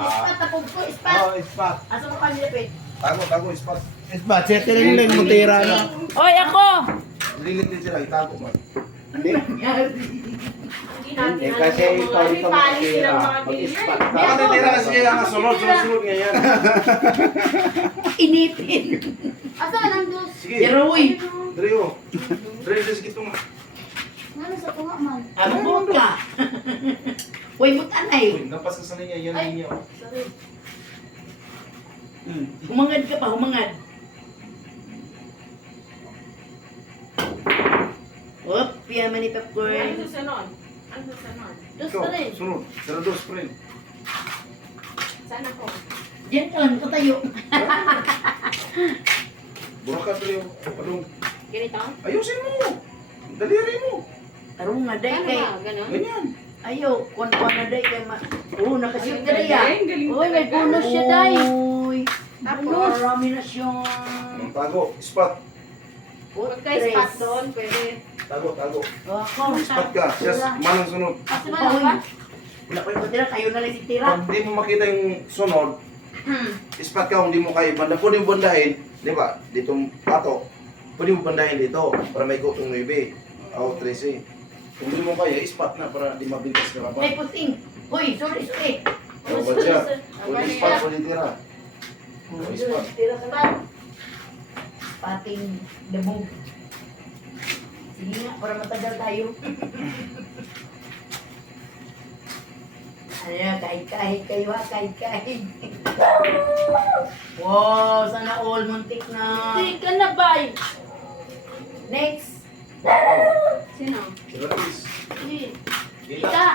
Ispat, tapog ko, ispat. Oh, ispat. Asa mo kami lapit? Tago, ispat. Ispat, siya tiniling mo tira na. Oy, ako! Lilit din sila, itago man. Hindi. Hindi natin Eh, kasi ikaw may ikaw pali tira. silang mga Pag-ispat dealer. ka. Baka natira kasi ang sunod ngayon. Inipin. Asa lang dos? Sige, Pero uy, Drio. Drio, sige ito nga. Ano sa tunga man? abot ka. Uy, mutanay. Uy, napas ka sa linya, yan Ay. linya. Sorry. Humangad ka pa, humangad. Op, piyaman ni popcorn. Ano sa nun? Ano sa nun? Dos Ikaw, pa rin. sunod. Sara dos, friend. Saan ako? Diyan ka lang, tatayo. Burakat, Drio. Palong. Ganito? Ayusin mo. Daliri mo. Tarong nga, day Ano kay. ba? Ganon? Ganyan. Ayaw, kuwan na day kay. Oo, nakashoot ka day ah. Uy, may bonus siya, day. Uy, Tapos? marami na siya. Ang tago, spot. Pagka-spot doon, pwede. Tago. Ako, Spot ka. Siya, manang sunod. Kasi Uy, ba? wala ko yung matira, kayo na lang si Tira. Pag di mo makita yung sunod, spot ka kung di mo kayo banda. Pwede mo bandahin, di ba? Dito pato. Pwede mo bandahin dito para may gutong 9. O 13. Kung di mo kaya, spot na para di mabintas ka Ay, pa. puting. Uy, sorry. O ba siya? Pwede spot, pwede tira. O spot. Tira ka ba? Pating dabog. Sige nga, para matagal tayo. Ano yan, kahit kayo ha, kahit. Wow, sana all muntik na. Hindi ka na, bay. Next. Sino? Tira is. Hindi. Kita. Ika.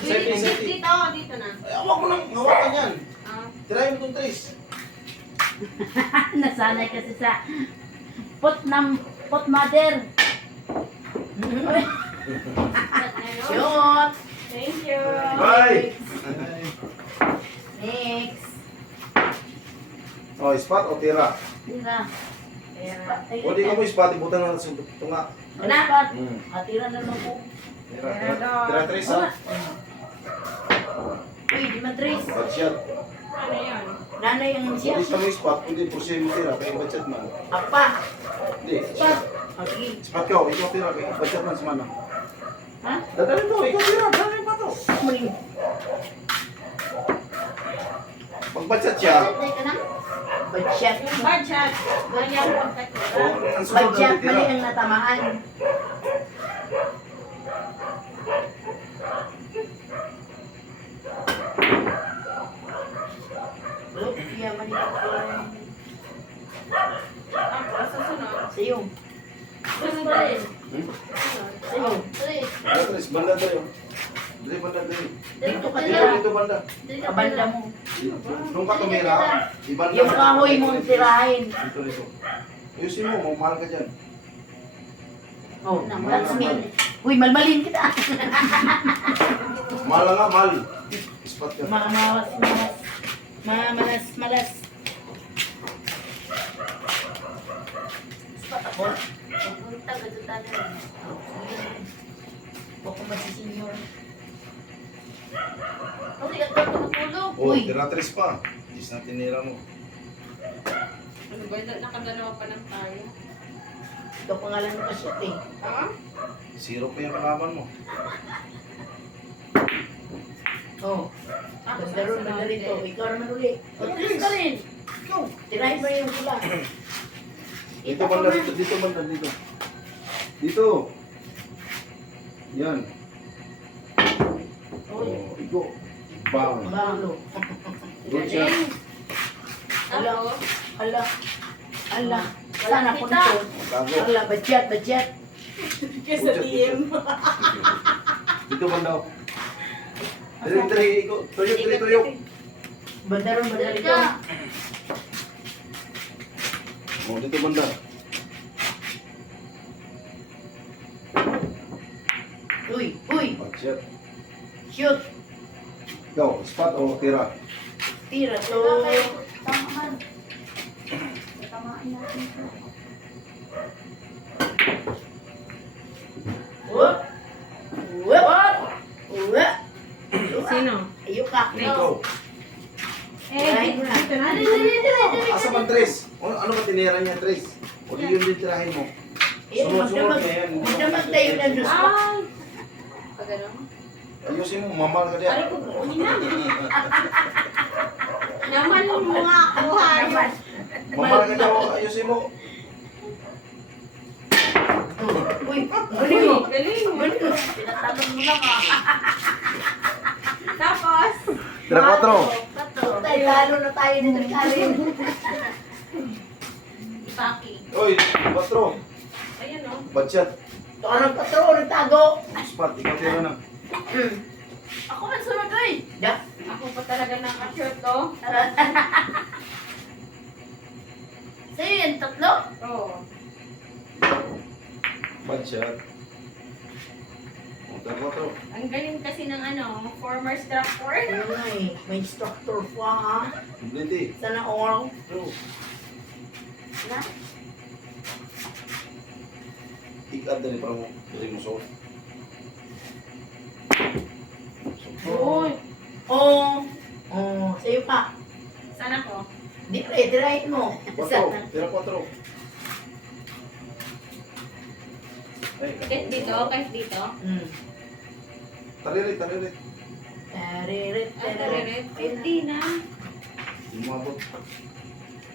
Set, set. Dito, dito na. Ay, awak mo nang hawakan yan. Ah. Tirahin mo itong 3. Nasanay kasi sa pot mother. Shoot. Thank you. Bye! Next. O, spot o tira. Tira. O di ka mo spot, ibutan na sa tunga. Kenapa? Hmm. Tira na lang po. Tira. Tira 3 ha. Uy, di man Tris. Bad shot. Ano yun? Nanay ang Kung siya. di ka mo spot, hindi po siya mo tira. Kaya bad shot man. Apa? Hindi. Spot. Okay. Spot ka, ikaw tira. Kaya bad shot man sa mana. Ha? Dadalhin to, ikaw tira. Dadalhin pa to. Muling. Pag bad shot siya, Day ka na? Badshot. Bad shot. Ganyan ang contact ko. o, ang sunod Badshot. na Mali tira. ang natamaan. Look, siya mali ko. Tapos, susunod. Sa'yo. Susunod pa rin. Hmm? Sa'yo. Three. Tira, banda tayo. Dali banda, dali. Dito ka Dito, tira. dito banda. Kabanda mo. Nung ka tumira, ibanda. Yung kahoy mong tirahin. Dito. Ayusin mo, mahal ka dyan. Oh, that's me. Uy, malmalin kita. Mahal nga, mahal. Spot ka. Malas. Malas. Spot ako. Pupunta ka doon tayo. Huwag ko masisenyor. Oh, di ka tulog. Oh, Uy. tira 3 pa. Dis na tinira mo. Ano ba? Nakadalawa pa lang tayo. Ito pangalan mo kasi ito eh. Ah? Zero pa yung kalaban mo. Oh, banda rito. Ikaw naman uli. O, tiris ka rin. Ikaw, tirahin mo yung pula. Dito banda, dito banda, dito. Dito. Yan. Uy, Oh, igo. Bang. balo. Good shot. Hello? Ala. Sana po nito. Tago. Ala, badyat. Kasi DM. Dito banda. Dali, igo. Tuyok. Banda rito. Oh, dito banda. Uy. Bad shot. Shoot. Ikaw, spot o tira? Tira to. Tamaan. Tamaan natin ito. Whoop. Sino? Ayun. ka. Ikaw. Tirahin mo na. Asa man tres? Ano ba tinira niya tres? O di yun din tirahin mo. Ayan, Sunod-sunod na yan. magdamag tayo ng Diyos ko. Ay! Pag ano? Ayusin mo, mamal ka Ano diyan. ko kunin na? Naman mo nga ako hayop. Mamal ka diyan, ayusin mo. Uy, galing mo. Galing mo. Tinatanong mo lang ah. Tapos, Tira 4. Tayo, lalo na tayo dito kalim. Paki. Oy, 4. Ayan o. Bad shot. Ito ka ng patro, nagtago. Spot, ikaw tira na. Ako man sunod oy. Da. Ako pa talaga naka-shirt to. Sa'yo yan, tatlo. Oo. Bad shot. O, tira 4. Ang galing kasi ng ano, former instructor. Ayun nga eh, may instructor pa ha. Hindi. Sana all. True. Na? Ikad din para mo. Dili mo so. Uy. Oh. Oh, sa'yo pa. Sana ko. Di pre, tirahin mo. 4. Sana. Tira 4. Ay, Kahit dito, kahit dito. Taririt, taririt. Taririt, Ay, taririt. taririt. Hindi na. Hindi mo abot.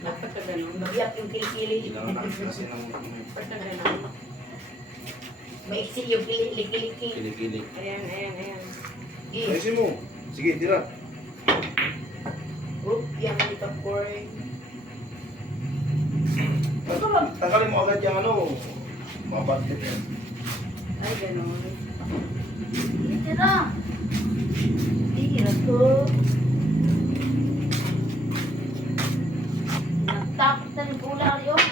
Dapat ka ganun. Magyap yung kilikili. Kailangan natin kasi ng Dapat ka ganun. Maiksi yung kilikili. kilikili. Ayan, ayan, ayan. Ayusin mo. Sige, tira. Oop, yan ang itong corn. Tanggalin mo agad yung ano. Mabatit yan. Ay, ganun. Ito na. Tira to. Nagtapos na ng ular yun.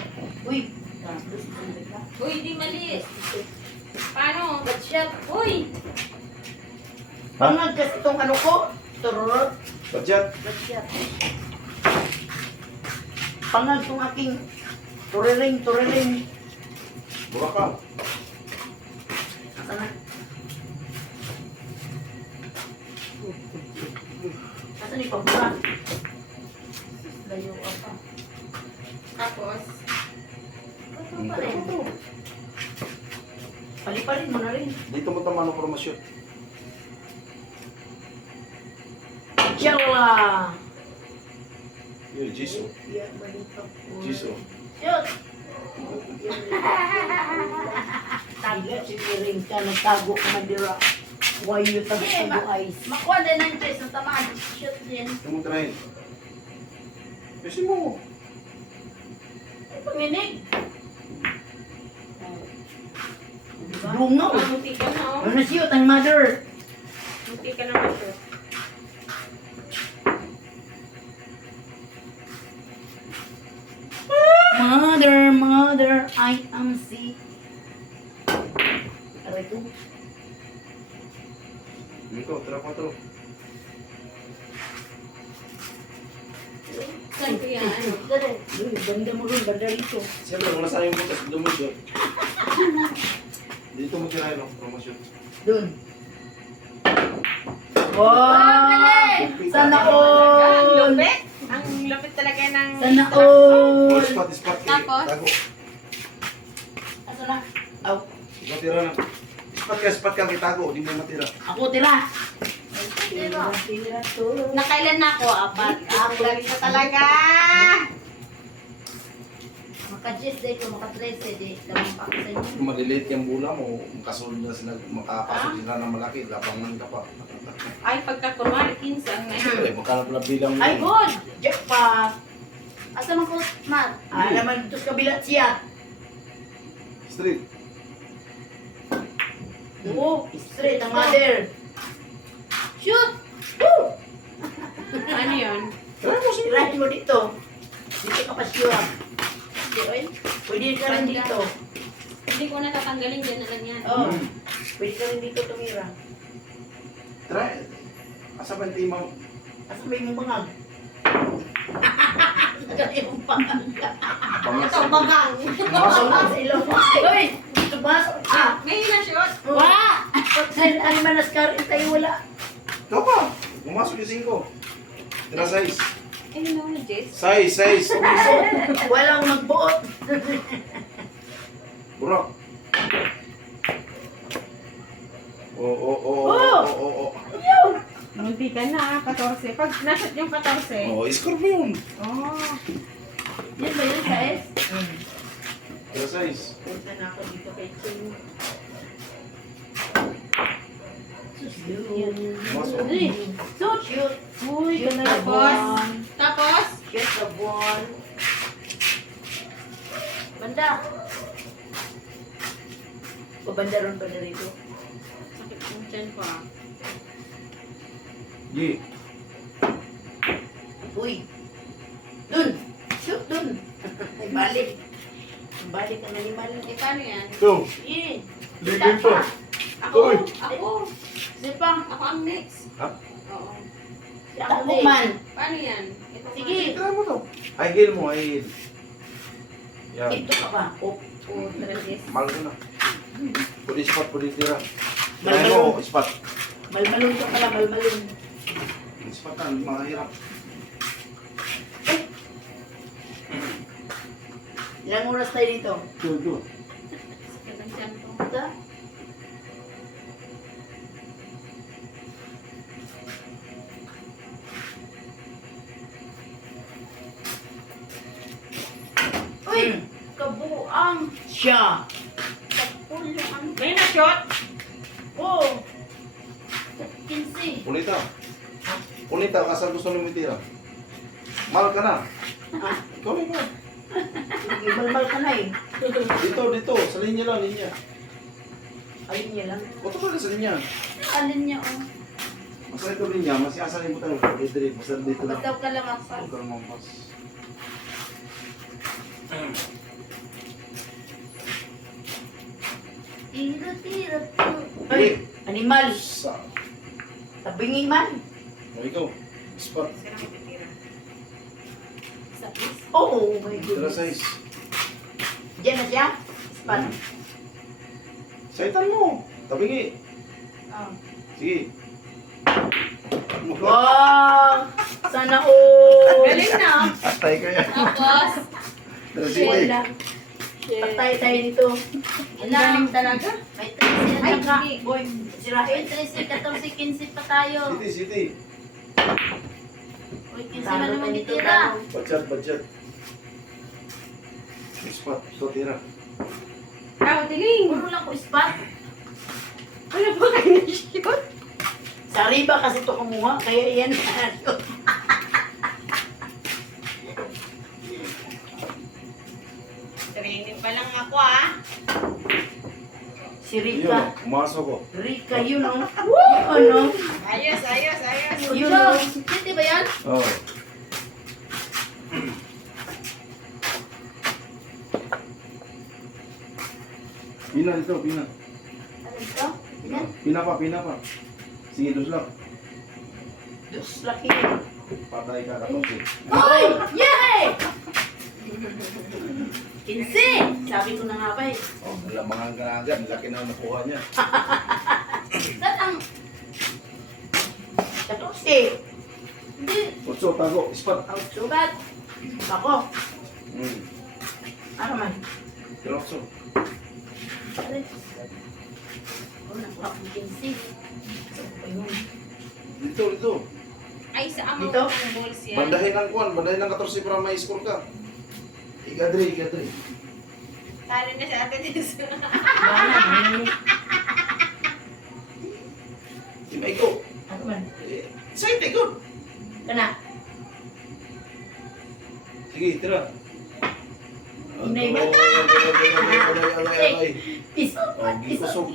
Uy. Tapos, Uy, di mali. Paano? Bad shot. Uy! Pangag kasi itong ano ko. Tururot. Budget. Bad shot. Pangag itong aking turiling. Burakal. Asa na? Asa ni pabura? Layo ka pa. Tapos, Ito pa rin. Paliparin mo na rin. Dito mo tama ng promosyon. Yawa! Yun, Jiso. Yan, malita po. Jiso. Shoot! Tago, siniring ka, nagtago ka na dira. Why you tago eyes? Makuha din ng tres ng tamaan. Shoot din. Ito mo tirahin. Ayusin mo. Ay, panginig! Dungaw! munti ka na oh. Ano siyo, tang mother? Munti ka na ma-shoot. Mother, I am sick. Aray ko. Dito, tira 4. Saan ko yan? Ano? Dali. Uy, banda mo rin, banda rito. Siyempre, kung nasa yung butas, dumudyo. Dito mo tirahin ng promosyon. Dun. Wow! Sana Ang all! lupit. Ang lupit talaga ng... Sana Oh, all! spot. Tapos? Tago. Asa na? Aw, Ikaw tira na. Spot ka, kitago. Di mo matira. ako tira. Tira. Tira to. Nakailan na ako? Apat. Ang galing na talaga. Maka-10 day ko, maka-13 day. Lamang pa sa inyo. Kung maliliit yung bula mo, makasunod na sila, makapasok sila ng malaki, lapangan ka pa. Ay, pagka kunwari, 15 ang Siyempre, magkano pala bilang mo. Ay, good! Jackpot! Asa man ko, Mat? Ah, naman ito sa kabilat siya. Street. Oo, straight ang mother. Shoot! Woo! Ano yun? Tirahin mo dito. Dito ka pa sure. Di, oy. Pwede ka rin dito. Hindi ko natatanggalin dyan na lang yan. Oo. Pwede ka rin dito tumira. Try. Asa ba yung timaw? Asa may mong bangag? Nagkaya mong bangag. Pangas. Ito, bagang. Pasok na sa ilong mo. Uy! Ito pasok. Ah! Ngayon na shoot. Wah! Pagkain animanas ka rin tayo wala. Ikaw pa. Pumasok yung 5. Tira size. Eh, no, Jess. Size. Walang magbuot. Burok. Oh! Oo. Munti ka na, 14. Pag nasat yung 14. Oh, score mo yun. Oh. Yan ba yun sa S? Tira size. Punta na ako dito kay Ching. Pumasok. So cute. Uy, Shoot ka the na ball. Tapos? Shoot the ball. Banda. O banda ron ba na rito? Sakit yung chan ko ah. G. Uy! Dun! Shoot dun! Ay, balik. Balik ka na ni Malin. Eh, paano yan? Go. Eh! Ligay pa. Ako! Uy. Ako! Sipa. Ako ang next. Ha? Oo. Takbo man! Paano yan? Ito Sige. Tira mo to. High heel mo, high heel. Yan. Ito ka ba? Oh. Oh, Jess. Mahal ko na. Pwede spot, pwede tira. Try Malmalong. mo, spot. Malmalong ka pala, malmalong. Spot na, mga hirap. Ilang oras tayo dito? Go. Sakit ang chan ko. Ito? Uy! Kabuang. Siya! Kapul yung ano. May na-shot? Oh! 15. Punita, kasal gusto nyo tira. Mahal ka na. Ah, Ikaw na ikaw. malmal ka na eh. Dito. Sa linya lang, linya. Ayun niya lang. Oto ka sa linya. Alin niya oh. Masal ito linya, masih asalin mo tayo. Masal dito lang. Ba't daw ka lang akpas? Huwag kang mampas. Tira-tira. Ay! Animal! Sa. Tabingi man! O ikaw. Spot. Sino may titira? Sa is. Oh my Tira goodness! size. Diyan na siya? Span. Saitan mo. Tabingi. Oh. Sige. Wow! Sana all! Galing na. Atay ka yan. Tapos? Tira sige. Wala. Patay tayo dito. Ang galing talaga. May 13 Ay, at saka. hindi. Boy, May sirahin. 13, 14, 15 pa tayo. City. Uy, 15 na Talo naman tayo dito. itira. Budget. Spot. So, tira. Tao, tiling. Puro lang ko spot. Ano ba kayo na-shoot? Sa riba kasi ito kumuha, kaya yan. Training pa lang ako ah. Si Yun, Rika. umasok ko. Rika yun oh. Yun oh. Ayos. Yun oh. Pwede ba yan? Oo. Pina dito, pina. Ano ito? Yan. Pina pa. Sige, dos lang. Diyos laki. Patay ka kapatid. Uy! Yay! 15! Sabi ko na nga ba eh. Oh, nalamangan ka na agad. Laki na nakuha niya. Saan ang... 14. Hindi. Utso, tago, spot. Out sugat. Ako. Ano man? Tinokso. Aray. Oh, nakuha ko 15. Ayun. Dito. Ay, sa amaw Dito? ng balls yan. Bandahin ng kuwan. Bandahin ng 14 para may score ka. Ikadri. Talo na sa atin. Bana. May go. Ano man? Side, good. Kana. Sige, tira. Hinay ba? Agay. Piso. Oh, gikusog.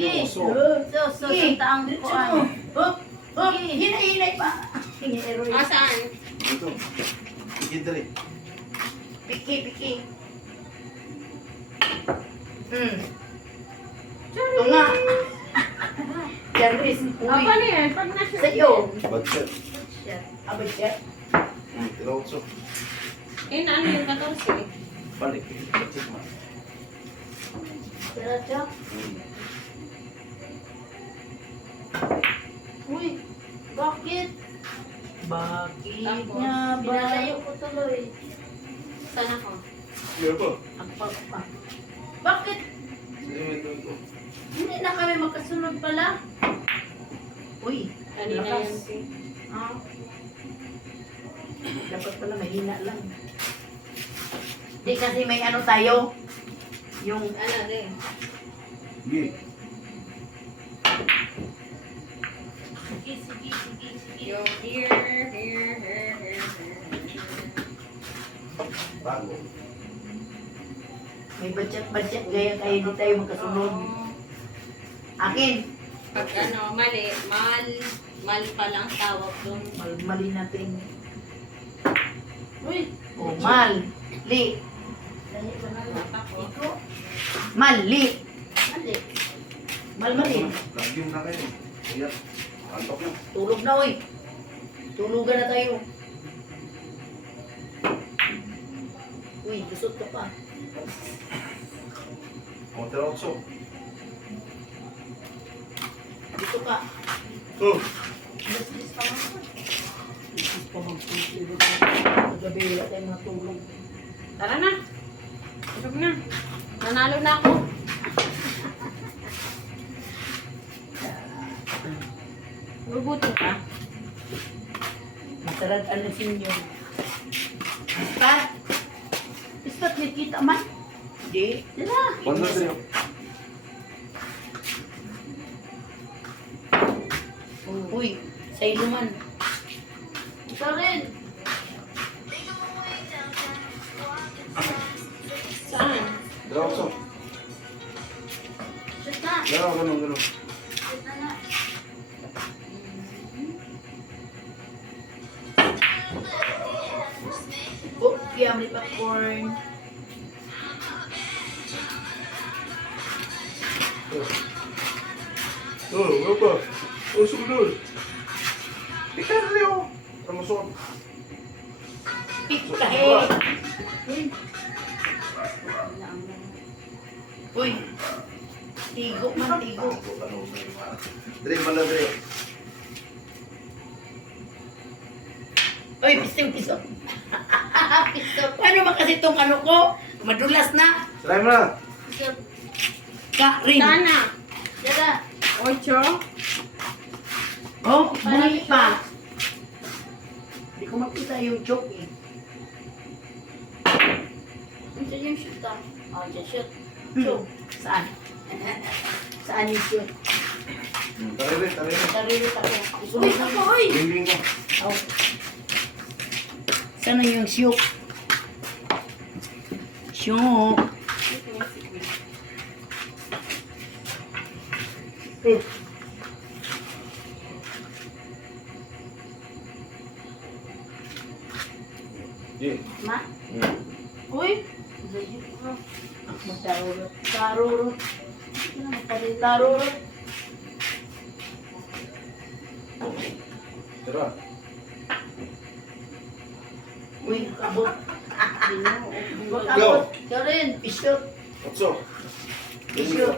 So, sa taang ko ano. Hop. Hinay pa. Hinay. Ah, saan? Dito. Ikadri. Piki. Ito nga. Jarvis. Ah, paano yan? Pag na-shoot Sa'yo. Budget. Abay siya. Tinokso. Eh, ano yung 14? Balik. Budget man. Tira siya. Uy, bakit? Bakit Tapos, nga ba? Pinalayo ko tuloy. Saan ako? Sige po. Ang pa. Bakit? Sige, ito. Hindi na kami magkasunod pala. Uy, Kanina lakas. yun. Pi. Ah. Dapat pala mahina lang. Di kasi may ano tayo. Yung Ano rin? Sige. Sige. Yung here. Bago. may budget kaya di tayo magkasunod. Akin, Pag ano, mali, mal pa lang tawag doon. mali natin. Uy. O, mali. Dali ko na lang. Ako. Mali. Mali. Mali. Lagyong na kayo. Ayan. Antok na. Tulog na, oy. Tulugan na tayo. Uy, busog ka pa. Mga terotso. Dito ka. Oh. Business pa mo. Isis pa mag-tulog. Kagabi, wala tayong matulog. Tara na. Tulog na. Nanalo na ako. Gugutom ka? Masarap ano sinyo. Ispat. Ispat may kita man. Hindi. Dala. Banda sa'yo. Uy, sa iluman. Ikaw rin. Saan? Terotso. Shoot na. Ganun. Shoot na na. Oh, kaya may popcorn. Oh, apa? Oh, sumunod. Ikaw na niyo. Ramasot. Pikahe. Uy. Tigo man, tigo. Dre, bala, Dre. Uy, piso. Paano ba kasi itong ano ko? Madulas na. Try mo na. Shoot. Karin. Sana. Dala. 8. Oh, bumalik pa. Hindi ko makita yung joke eh. Ito yung shoot ta. Oh, dyan shoot. Shoot. Saan? Saan yung shoot? Tari. Sarili ako. Uy, Isunod na. ako, uy. Bimbing ka. Oh. Saan na yung shoot? Shoot. Ye. Ma. Uy. Magtarurot. Tarurot. Tarurot. Tara. Uy, abot. Go. Abot. Ikaw rin. Isot. Otso. Isot.